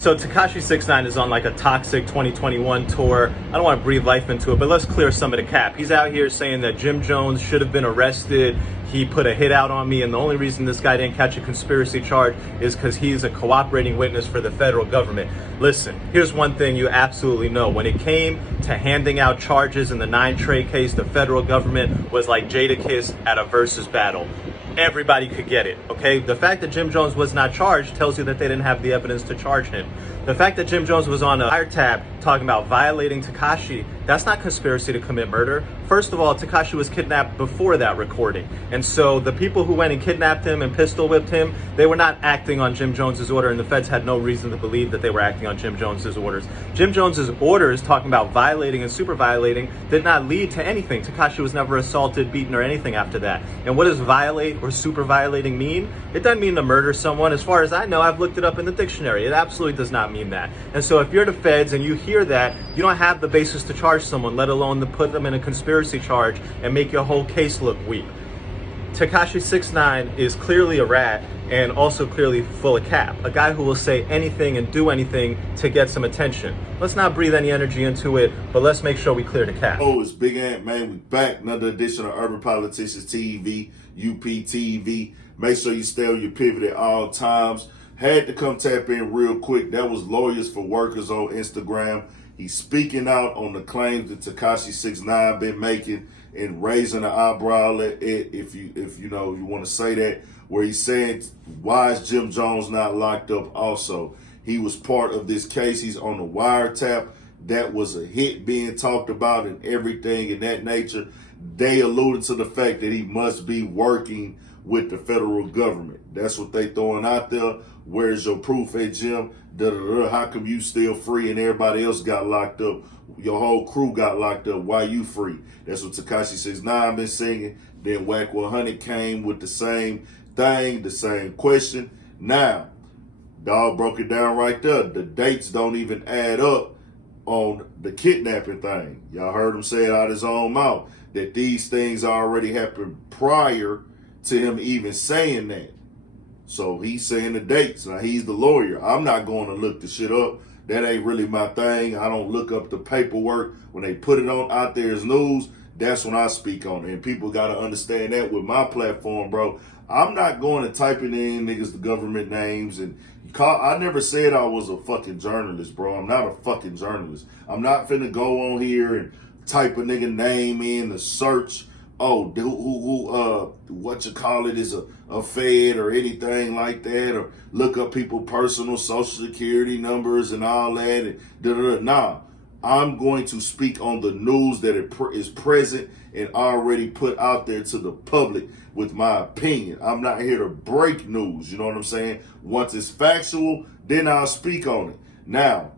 So Tekashi 69 is on like a toxic 2021 tour. I don't want to breathe life into it, but let's clear some of the cap. He's out here saying that Jim Jones should have been arrested. He put a hit out on me, and the only reason this guy didn't catch a conspiracy charge is because he's a cooperating witness for the federal government. Listen, here's one thing you absolutely know. When it came to handing out charges in the 9 Trey case, the federal government was like Jadakiss at a versus battle. Everybody could get it, okay? The fact that Jim Jones was not charged tells you that they didn't have the evidence to charge him. The fact that Jim Jones was on a wiretap talking about violating Tekashi, that's not conspiracy to commit murder. First of all, Tekashi was kidnapped before that recording. And so the people who went and kidnapped him and pistol whipped him, they were not acting on Jim Jones's order, and the feds had no reason to believe that they were acting on Jim Jones's orders. Jim Jones's orders, talking about violating and super violating, did not lead to anything. Tekashi was never assaulted, beaten, or anything after that. And what does violate or super violating mean? It doesn't mean to murder someone. As far as I know, I've looked it up in the dictionary. It absolutely does not mean that. And so if you're the feds and you hear that, you don't have the basis to charge someone, let alone to put them in a conspiracy charge and make your whole case look weak. Tekashi 69 is clearly a rat and also clearly full of cap. A guy who will say anything and do anything to get some attention. Let's not breathe any energy into it, but let's make sure we clear the cap. Oh, it's Big Ant, man. We back. Another edition of Urban Politicians TV, UPTV. Make sure you stay on your pivot at all times. Had to come tap in real quick. That was Lawyers for Workers on Instagram. He's speaking out on the claims that Tekashi 69 been making and raising an eyebrow at it, if you want to say that, where he's saying, why is Jim Jones not locked up also? He was part of this case. He's on the wiretap. That was a hit being talked about and everything in that nature. They alluded to the fact that he must be working with the federal government. That's what they throwing out there. Where's your proof at, Jim? How come you still free and everybody else got locked up? Your whole crew got locked up. Why you free? That's what Tekashi 69 been singing. Then Whack 100 came with the same thing, the same question. Now, dog broke it down right there. The dates don't even add up on the kidnapping thing. Y'all heard him say it out his own mouth, that these things already happened prior to him even saying that. So he's saying the dates. Now, he's the lawyer. I'm not going to look the shit up. That ain't really my thing. I don't look up the paperwork. When they put it on out there as news, that's when I speak on it. And people got to understand that with my platform, bro. I'm not going to typing in niggas the government names. And I never said I was a fucking journalist, bro. I'm not a fucking journalist. I'm not finna go on here and type a nigga name in to search. Oh, what you call it is a Fed or anything like that, or look up people personal social security numbers and all that. And Nah, I'm going to speak on the news that is present and already put out there to the public with my opinion. I'm not here to break news, you know what I'm saying? Once it's factual, then I'll speak on it. Now,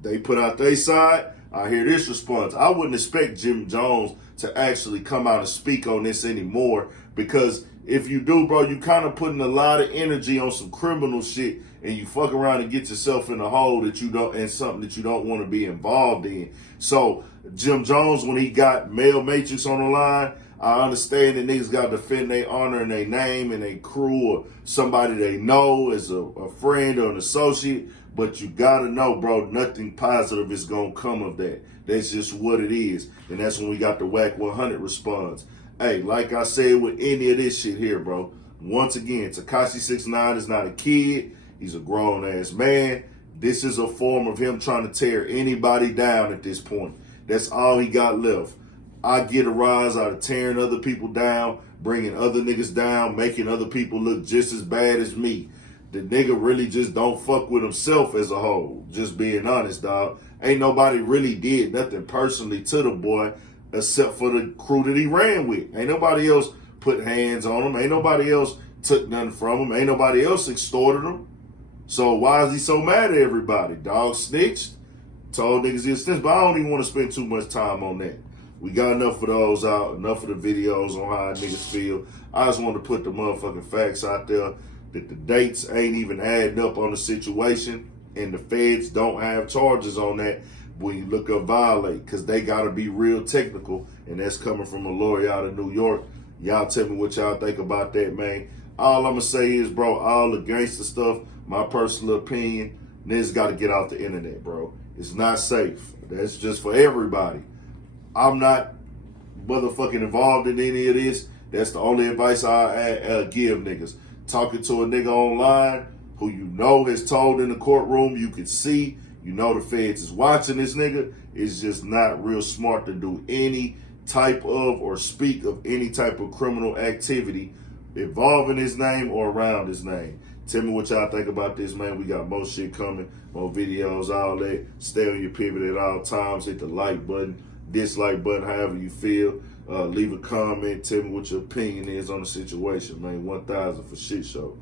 they put out their side. I hear this response. I wouldn't expect Jim Jones to actually come out and speak on this anymore, because if you do, bro, you kind of putting a lot of energy on some criminal shit, and you fuck around and get yourself in a hole that you don't, and something that you don't want to be involved in. So Jim Jones, when he got Male Matrix on the line, I understand that niggas got to defend their honor and their name and their crew or somebody they know as a friend or an associate. But you got to know, bro, nothing positive is going to come of that. That's just what it is. And that's when we got the Whack 100 response. Hey, like I said with any of this shit here, bro, once again, Tekashi 69 is not a kid. He's a grown-ass man. This is a form of him trying to tear anybody down at this point. That's all he got left. I get a rise out of tearing other people down, bringing other niggas down, making other people look just as bad as me. The nigga really just don't fuck with himself as a whole. Just being honest, dog. Ain't nobody really did nothing personally to the boy except for the crew that he ran with. Ain't nobody else put hands on him. Ain't nobody else took nothing from him. Ain't nobody else extorted him. So why is he so mad at everybody? Dog snitched, told niggas he a snitch, but I don't even want to spend too much time on that. We got enough of those out, enough of the videos on how niggas feel. I just want to put the motherfucking facts out there that the dates ain't even adding up on the situation, and the feds don't have charges on that when you look up violate, because they got to be real technical, and that's coming from a lawyer out of New York. Y'all tell me what y'all think about that, man. All I'm going to say is, bro, all the gangster stuff, my personal opinion, niggas got to get off the internet, bro. It's not safe. That's just for everybody. I'm not motherfucking involved in any of this. That's the only advice I give niggas. Talking to a nigga online who you know has told in the courtroom, you can see, you know the feds is watching this nigga, it's just not real smart to do any type of or speak of any type of criminal activity involving his name or around his name. Tell me what y'all think about this, man. We got more shit coming, more videos, all that. Stay on your pivot at all times. Hit the like button, dislike button, however you feel. Leave a comment. Tell me what your opinion is on the situation, man. 1,000 for shit show.